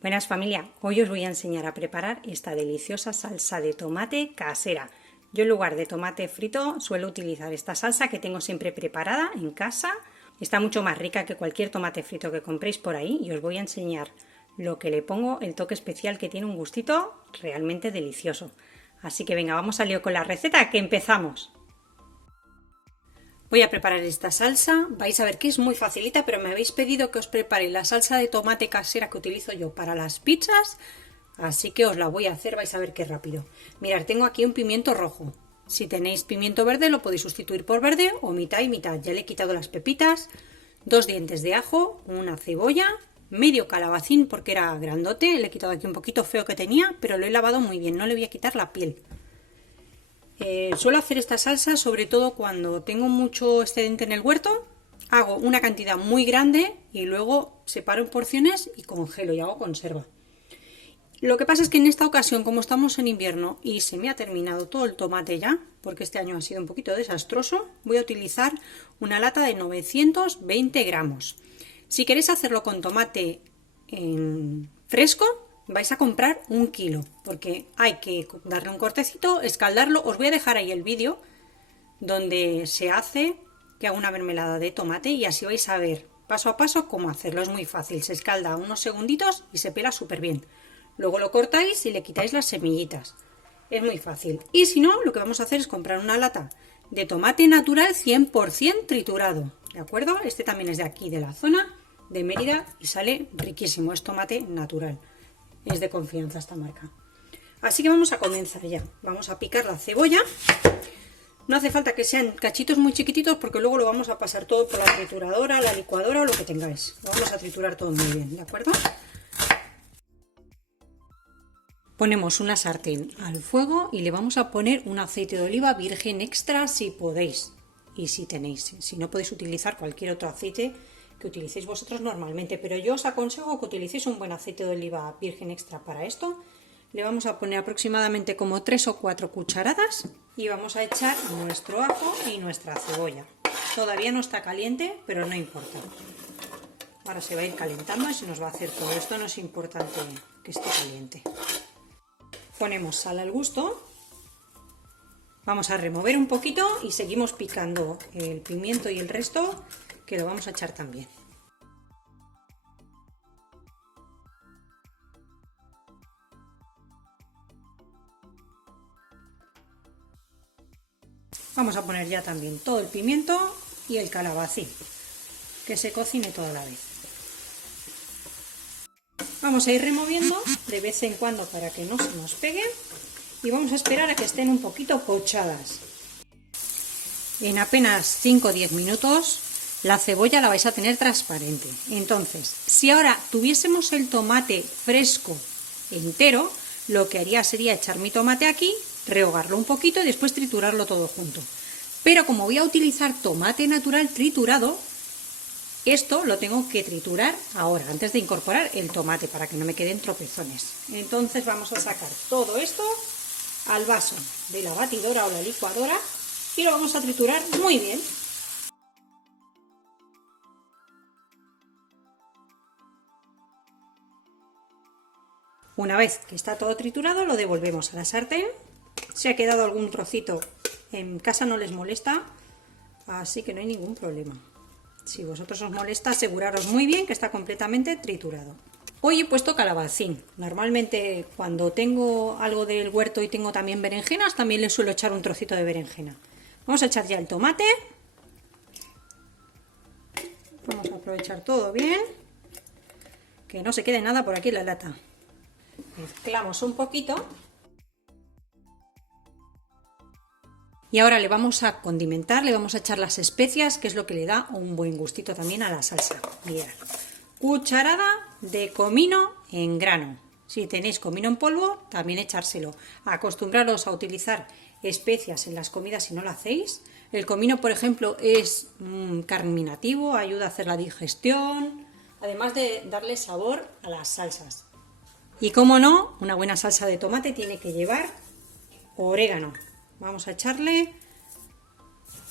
Buenas familia, hoy os voy a enseñar a preparar esta deliciosa salsa de tomate casera. Yo en lugar de tomate frito suelo utilizar esta salsa que tengo siempre preparada en casa. Está mucho más rica que cualquier tomate frito que compréis por ahí y os voy a enseñar lo que le pongo, el toque especial que tiene un gustito realmente delicioso. Así que venga, vamos al lío con la receta, que empezamos. Voy a preparar esta salsa, vais a ver que es muy facilita, pero me habéis pedido que os prepare la salsa de tomate casera que utilizo yo para las pizzas, así que os la voy a hacer, vais a ver qué rápido. Mirad, tengo aquí un pimiento rojo, si tenéis pimiento verde lo podéis sustituir por verde o mitad y mitad, ya le he quitado las pepitas, 2 dientes de ajo, una cebolla, medio calabacín porque era grandote, le he quitado aquí un poquito feo que tenía, pero lo he lavado muy bien, no le voy a quitar la piel. Suelo hacer esta salsa sobre todo cuando tengo mucho excedente en el huerto, hago una cantidad muy grande y luego separo en porciones y congelo y hago conserva. Lo que pasa es que en esta ocasión, como estamos en invierno y se me ha terminado todo el tomate ya, porque este año ha sido un poquito desastroso, voy a utilizar una lata de 920 gramos. Si queréis hacerlo con tomate fresco, vais a comprar 1 kilo, porque hay que darle un cortecito, escaldarlo. Os voy a dejar ahí el vídeo donde se hace, que hago una mermelada de tomate y así vais a ver paso a paso cómo hacerlo. Es muy fácil, se escalda unos segunditos y se pela súper bien. Luego lo cortáis y le quitáis las semillitas. Es muy fácil. Y si no, lo que vamos a hacer es comprar una lata de tomate natural 100% triturado, ¿de acuerdo? Este también es de aquí, de la zona de Mérida y sale riquísimo, es tomate natural. Es de confianza esta marca. Así que vamos a comenzar ya. Vamos a picar la cebolla. No hace falta que sean cachitos muy chiquititos porque luego lo vamos a pasar todo por la trituradora, la licuadora o lo que tengáis. Lo vamos a triturar todo muy bien, ¿de acuerdo? Ponemos una sartén al fuego y le vamos a poner un aceite de oliva virgen extra si podéis y si tenéis. Si no, podéis utilizar cualquier otro aceite que utilicéis vosotros normalmente, pero yo os aconsejo que utilicéis un buen aceite de oliva virgen extra para esto. Le vamos a poner aproximadamente como 3 o 4 cucharadas y vamos a echar nuestro ajo y nuestra cebolla. Todavía no está caliente, pero no importa. Ahora se va a ir calentando y se nos va a hacer todo esto, no es importante que esté caliente. Ponemos sal al gusto. Vamos a remover un poquito y seguimos picando el pimiento y el resto, que lo vamos a echar también. Vamos a poner ya también todo el pimiento y el calabacín, que se cocine toda la vez. Vamos a ir removiendo de vez en cuando para que no se nos peguen y vamos a esperar a que estén un poquito pochadas. En apenas 5 o 10 minutos la cebolla la vais a tener transparente. Entonces, si ahora tuviésemos el tomate fresco entero, lo que haría sería echar mi tomate aquí, rehogarlo un poquito y después triturarlo todo junto. Pero como voy a utilizar tomate natural triturado, esto lo tengo que triturar ahora, antes de incorporar el tomate, para que no me queden tropezones. Entonces vamos a sacar todo esto al vaso de la batidora o la licuadora y lo vamos a triturar muy bien. Una vez que está todo triturado, lo devolvemos a la sartén. Si ha quedado algún trocito, en casa no les molesta, así que no hay ningún problema. Si vosotros os molesta, aseguraros muy bien que está completamente triturado. Hoy he puesto calabacín. Normalmente cuando tengo algo del huerto y tengo también berenjenas, también le suelo echar un trocito de berenjena. Vamos a echar ya el tomate. Vamos a aprovechar todo bien, que no se quede nada por aquí en la lata. Mezclamos un poquito. Y ahora le vamos a condimentar, le vamos a echar las especias, que es lo que le da un buen gustito también a la salsa. Mirad, cucharada de comino en grano. Si tenéis comino en polvo, también echárselo. Acostumbraros a utilizar especias en las comidas si no lo hacéis. El comino, por ejemplo, es carminativo, ayuda a hacer la digestión, además de darle sabor a las salsas. Y como no, una buena salsa de tomate tiene que llevar orégano. Vamos a echarle,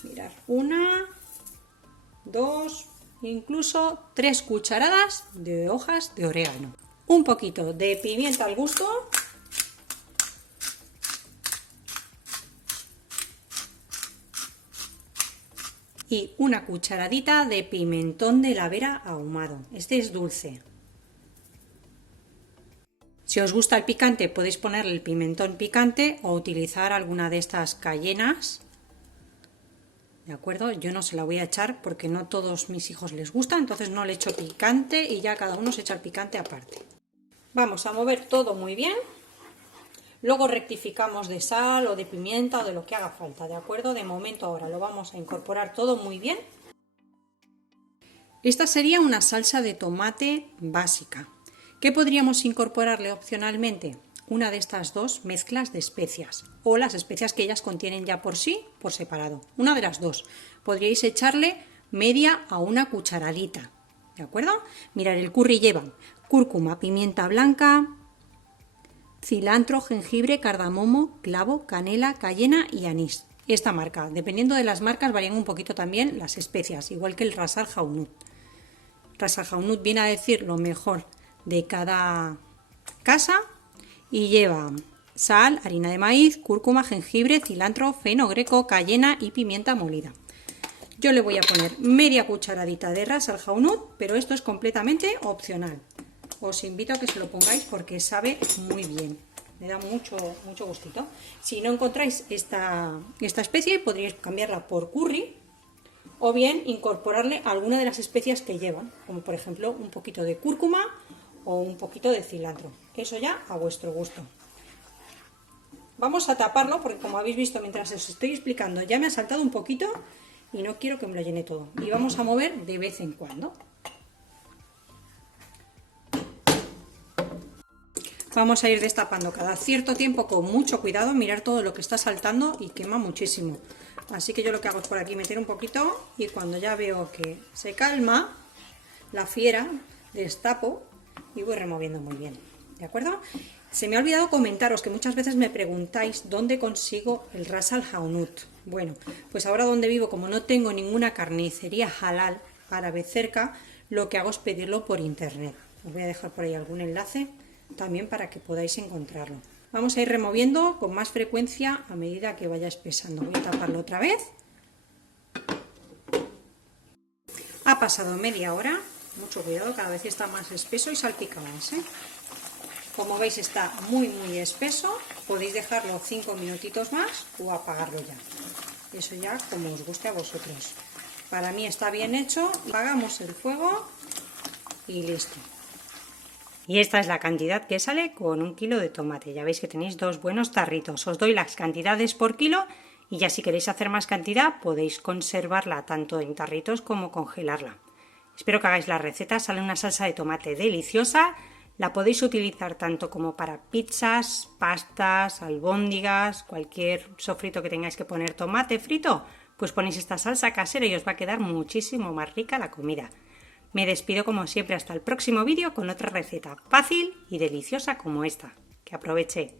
mirad, 1, 2, incluso 3 cucharadas de hojas de orégano. un poquito de pimienta al gusto. Y una cucharadita de pimentón de la Vera ahumado. Este es dulce. Si os gusta el picante podéis ponerle el pimentón picante o utilizar alguna de estas cayenas. ¿De acuerdo? Yo no se la voy a echar porque no todos mis hijos les gusta, entonces no le echo picante y ya cada uno se echa el picante aparte. Vamos a mover todo muy bien. Luego rectificamos de sal o de pimienta o de lo que haga falta, ¿de acuerdo? De momento ahora lo vamos a incorporar todo muy bien. Esta sería una salsa de tomate básica. ¿Qué podríamos incorporarle opcionalmente? Una de estas dos mezclas de especias o las especias que ellas contienen ya por sí, por separado. Una de las dos. Podríais echarle media a una cucharadita, ¿de acuerdo? Mirad, el curry lleva cúrcuma, pimienta blanca, cilantro, jengibre, cardamomo, clavo, canela, cayena y anís. Esta marca, dependiendo de las marcas, varían un poquito también las especias, igual que el Ras Al Hanout. Ras Al Hanout viene a decir lo mejor de cada casa y lleva sal, harina de maíz, cúrcuma, jengibre, cilantro, fenogreco, cayena y pimienta molida. Yo le voy a poner media cucharadita de Ras Al Hanout, pero esto es completamente opcional. Os invito a que se lo pongáis porque sabe muy bien, me da mucho gustito. Si no encontráis esta especie, podríais cambiarla por curry o bien incorporarle alguna de las especias que llevan, como por ejemplo un poquito de cúrcuma o un poquito de cilantro. Eso ya a vuestro gusto. Vamos a taparlo porque, como habéis visto mientras os estoy explicando, ya me ha saltado un poquito y no quiero que me lo llene todo. Y vamos a mover de vez en cuando. Vamos a ir destapando cada cierto tiempo con mucho cuidado, mirar todo lo que está saltando y quema muchísimo. Así que yo lo que hago es por aquí meter un poquito y cuando ya veo que se calma la fiera, destapo y voy removiendo muy bien. ¿De acuerdo? Se me ha olvidado comentaros que muchas veces me preguntáis dónde consigo el Ras Al Hanout. Bueno, pues ahora donde vivo, como no tengo ninguna carnicería halal árabe cerca, lo que hago es pedirlo por internet. Os voy a dejar por ahí algún enlace también para que podáis encontrarlo. Vamos a ir removiendo con más frecuencia a medida que vaya espesando. Voy a taparlo otra vez. Ha pasado media hora. Mucho cuidado, cada vez está más espeso y salpica más, ¿eh? Como veis está muy espeso. Podéis dejarlo 5 minutitos más o apagarlo ya. Eso ya como os guste a vosotros. Para mí está bien hecho. Apagamos el fuego y listo. Y esta es la cantidad que sale con 1 kilo de tomate. Ya veis que tenéis 2 buenos tarritos. Os doy las cantidades por kilo y ya si queréis hacer más cantidad podéis conservarla tanto en tarritos como congelarla. Espero que hagáis la receta. Sale una salsa de tomate deliciosa. La podéis utilizar tanto como para pizzas, pastas, albóndigas, cualquier sofrito que tengáis que poner tomate frito. Pues ponéis esta salsa casera y os va a quedar muchísimo más rica la comida. Me despido como siempre hasta el próximo vídeo con otra receta fácil y deliciosa como esta. Que aproveche.